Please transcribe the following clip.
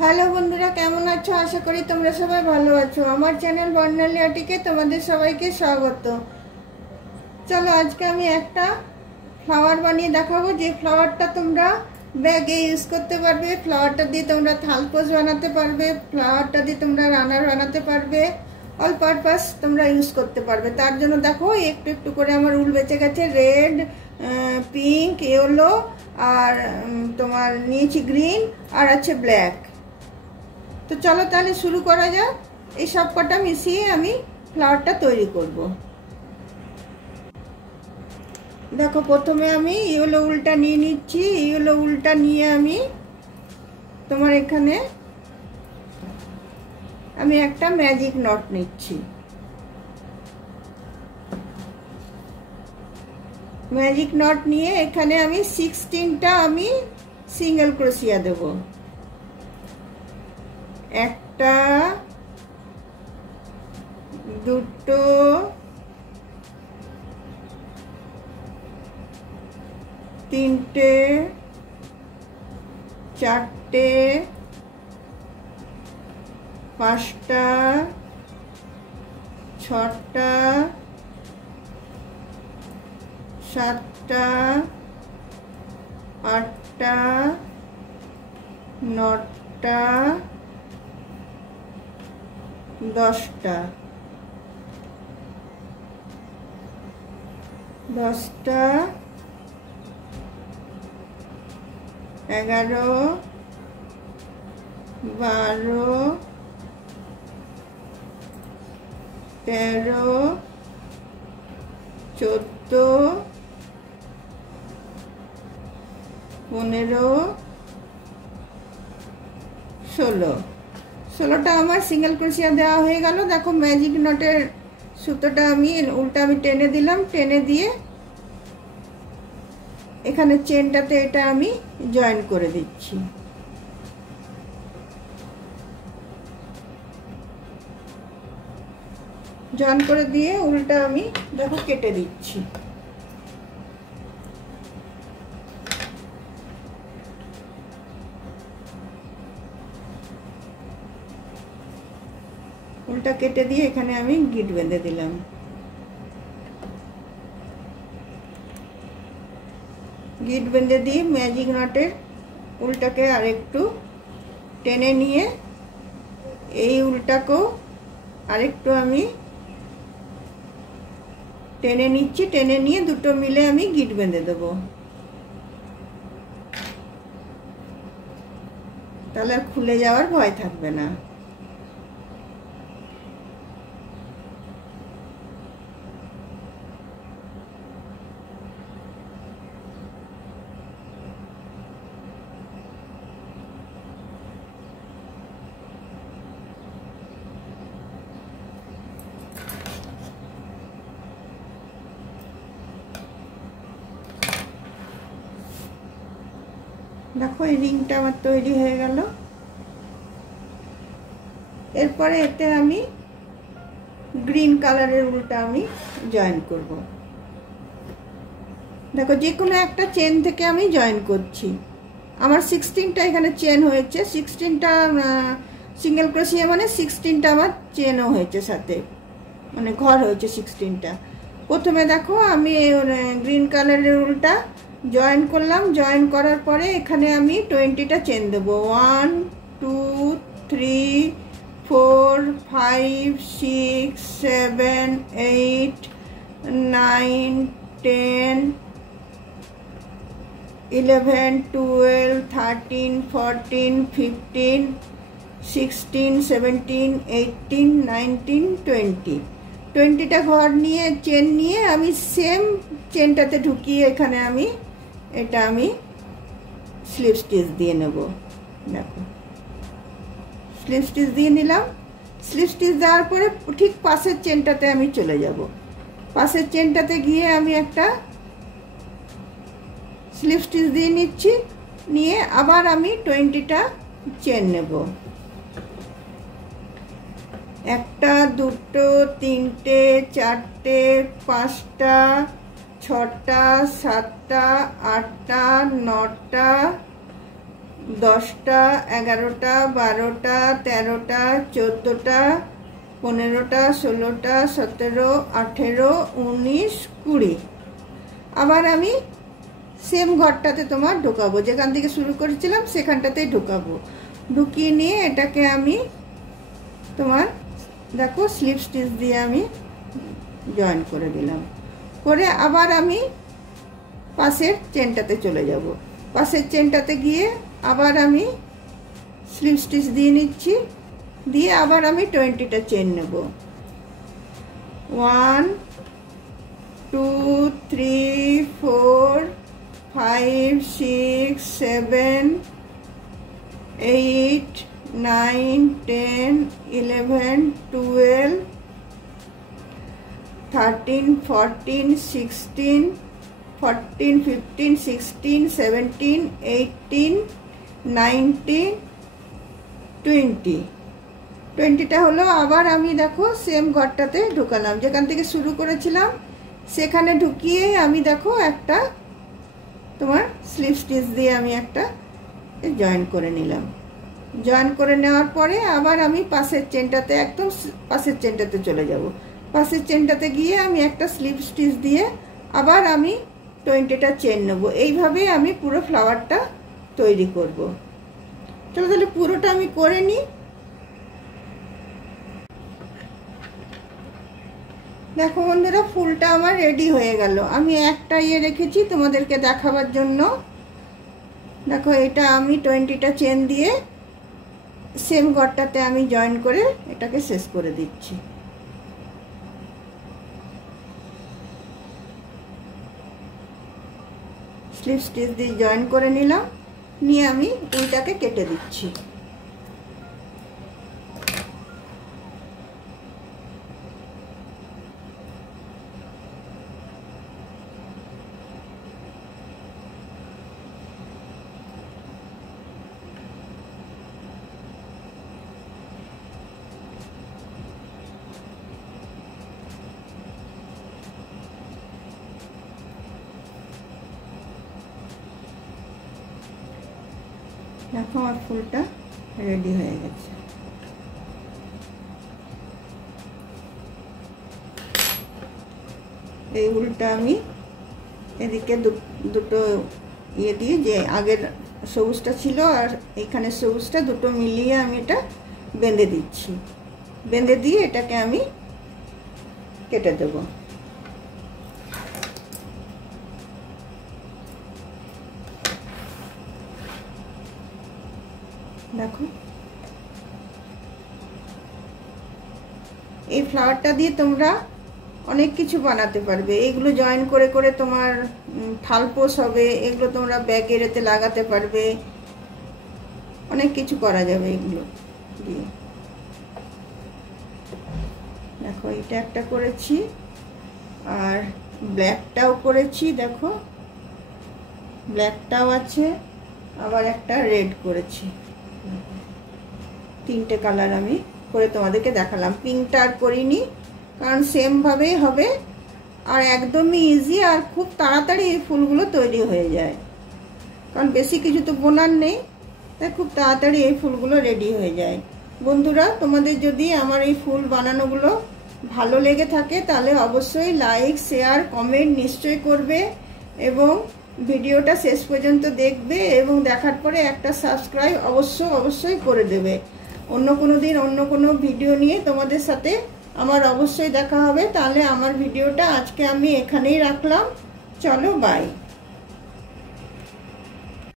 Hello বন্ধুরা, কেমন আছো? আশা করি তোমরা সবাই ভালো আছো। আমার চ্যানেল বর্ণালী আর্টিকে তোমাদের সবাইকে স্বাগত। চলো আজকে আমি একটা ফ্লাওয়ার বানিয়ে দেখাবো, যে ফ্লাওয়ারটা তোমরা ব্যাগে ইউজ করতে পারবে। ফ্লাওয়ারটা দিয়ে তোমরা থালপোজ বানাতে পারবে, ফ্লাওয়ারটা দিয়ে তোমরা রানার বানাতে পারবে, অল পারপাস তোমরা ইউজ করতে পারবে। তার জন্য দেখো একটু একটু করে আমার উল বেঁচে গেছে। রেড, পিঙ্ক, ইয়েলো, আর তোমার নিয়েছি গ্রিন, আর আছে ব্ল্যাক। তো চলো তাহলে শুরু করা যাক। এই সব কটা মিশিয়ে আমি ফ্লাওয়ারটা তৈরি করব। দেখো প্রথমে আমি ইয়েলো উলটা নিয়ে নিচ্ছি। ইয়েলো উলটা নিয়ে আমি তোমার এখানে আমি একটা ম্যাজিক নট নিচ্ছি। ম্যাজিক নট নিয়ে এখানে আমি 16টা আমি সিঙ্গেল ক্রোশিয়া দেব। একটা, দুটো, তিনটে, চারটে, পাঁচটা, ছটা, সাতটা, আটটা, নটা, 10টা, 11, 12, 13, 14, 15, 16টা আমার সিঙ্গেল ক্রোশিয়া দেওয়া হয়ে গেল। দেখো ম্যাজিক নটের সুতোটা আমি উল্টা আমি টেনে দিলাম। টেনে দিয়ে এখানে চেনটাতে এটা আমি জয়েন করে দিচ্ছি। জয়েন করে দিয়ে উল্টা আমি দেখো কেটে দিচ্ছি। উল্টা কেটে দিয়ে এখানে আমি গিট বেঁধে দিলাম। গিট বেঁধে দিয়ে ম্যাজিক নটের উল্টাকে আরেকটু টেনে নিয়ে এই উল্টাকেও আরেকটু আমি টেনে নিচ্ছি। টেনে নিয়ে দুটো মিলে আমি গিট বেঁধে দেবো। তাহলে আর খুলে যাওয়ার ভয় থাকবে না। দেখো এই রিংটা আমার তৈরি হয়ে গেল। এরপরে এতে আমি গ্রিন কালারের উলটা আমি জয়েন করব। দেখো যে কোনো একটা চেন থেকে আমি জয়েন করছি। আমার 16টা এখানে চেন হয়েছে। 16টা সিঙ্গেল ক্রোশিয়া মানে 16টা আমার চেনও হয়েছে, সাথে মানে ঘর হয়েছে 16টা। প্রথমে দেখো আমি গ্রিন কালারের উলটা জয়েন করলাম। জয়েন করার পরে এখানে আমি 20টা চেন দেবো। 1, 2, 3, 4, 5, 6, 7, 8, 9, 10, 11, 12, 13, 14, 15, 16, 17, 18, 19, 20। 20টা ঘর নিয়ে চেন নিয়ে আমি সেম চেনটাতে ঢুকিয়ে এখানে আমি এটা আমি স্লিপ স্টিচ দিয়ে নেব। দেখো স্লিপ স্টিচ দিয়ে নিলাম। স্লিপ স্টিচ দেওয়ার পরে ঠিক পাশের চেনটাতে আমি চলে যাব। পাশের চেনটাতে গিয়ে আমি একটা স্লিপ স্টিচ দিয়ে নিচ্ছি। নিয়ে আবার আমি 20টা চেন নেব। একটা, দুটো, তিনটে, চারটে, পাঁচটা, ছটা, সাতটা, আটটা, নটা, 10টা 11টা 12টা 13টা 14টা 15টা 16টা 17 18 19 20 আবার আমি সেম ঘরটাতে তোমার ঢোকাবো, যেখান থেকে শুরু করেছিলাম সেখানটাতেই ঢোকাবো। ঢুকিয়ে নিয়ে এটাকে আমি তোমার দেখো স্লিপ স্টিচ দিয়ে আমি জয়েন করে দিলাম। করে আবার আমি পাশের চেনটাতে চলে যাব। পাশের চেনটাতে গিয়ে আবার আমি স্লিপ স্টিচ দিয়ে নিচ্ছি, দিয়ে আবার আমি 20টা চেন নেব। 1 2 3 4 5 6 7 8 9 10 11 12 13 14 16 14 15 16 17 18 19 20 20টা হলো। আবার আমি দেখো সেম ঘরটাতে ঢুকালাম, যেখান থেকে শুরু করেছিলাম সেখানে ঢুকিয়ে আমি দেখো একটা তোমার স্লিপ স্টিচ দিয়ে আমি একটা জয়েন করে নিলাম। জয়েন করে নেওয়ার পরে আবার আমি পাশের চেনটাতে একদম পাশের চেনটাতে চলে যাব। পাশের চেনটাতে গিয়ে আমি একটা স্লিপ স্টিচ দিয়ে আবার আমি 20টা চেন নেব। এইভাবেই আমি পুরো ফ্লাওয়ারটা তৈরি করব। চলো তাহলে পুরোটা আমি করে নিই। দেখো বন্ধুরা, ফুলটা আমার রেডি হয়ে গেল। আমি একটা রেখেছি তোমাদেরকে দেখাবার জন্য। দেখো এটা আমি 20টা চেন দিয়ে সেম ঘরটাতে আমি জয়েন করে এটাকে শেষ করে দিচ্ছি। স্লিপ স্টিচ দিয়ে জয়েন করে নিলাম, নিয়ে আমি উলটাকে কেটে দিচ্ছি। দেখো আমার ফুলটা রেডি হয়ে গেছে। এই উলটা আমি এদিকে দুটো দিয়ে যে আগের সবুজটা ছিল আর এখানে সবুজটা দুটো মিলিয়ে আমি এটা বেঁধে দিচ্ছি। বেঁধে দিয়ে এটাকে আমি কেটে দেবো। দেখো এই ফ্লাওয়ারটা দিয়ে তোমরা অনেক কিছু বানাতে পারবে। এগুলো জয়েন করে করে তোমার থালপোস হবে, এগুলো তোমরা ব্যাগের এতে লাগাতে পারবে, অনেক কিছু করা যাবে এগুলো দিয়ে। দেখো এটা একটা করেছি আর ব্ল্যাকটাও করেছি, দেখো ব্ল্যাকটাও আছে, আবার একটা রেড করেছি। 3টে কালার আমি করে তোমাদেরকে দেখালাম। পিঙ্কটা আর করিনি কারণ সেম ভাবেই হবে আর একদমই ইজি আর খুব তাড়াতাড়ি এই ফুলগুলো তৈরি হয়ে যায়, কারণ বেশি কিছু তো বোনার নেই, তাই খুব তাড়াতাড়ি এই ফুলগুলো রেডি হয়ে যায়। বন্ধুরা, তোমাদের যদি আমার এই ফুল বানানোগুলো ভালো লেগে থাকে তাহলে অবশ্যই লাইক শেয়ার কমেন্ট নিশ্চয়ই করবে এবং ভিডিওটা শেষ পর্যন্ত দেখবে এবং দেখার পরে একটা সাবস্ক্রাইব অবশ্যই করে দেবে। অন্য কোনো দিন অন্য কোনো ভিডিও নিয়ে তোমাদের সাথে আমার অবশ্যই দেখা হবে। তাহলে আমার ভিডিওটা আজকে আমি এখানেই রাখলাম। চলো বাই।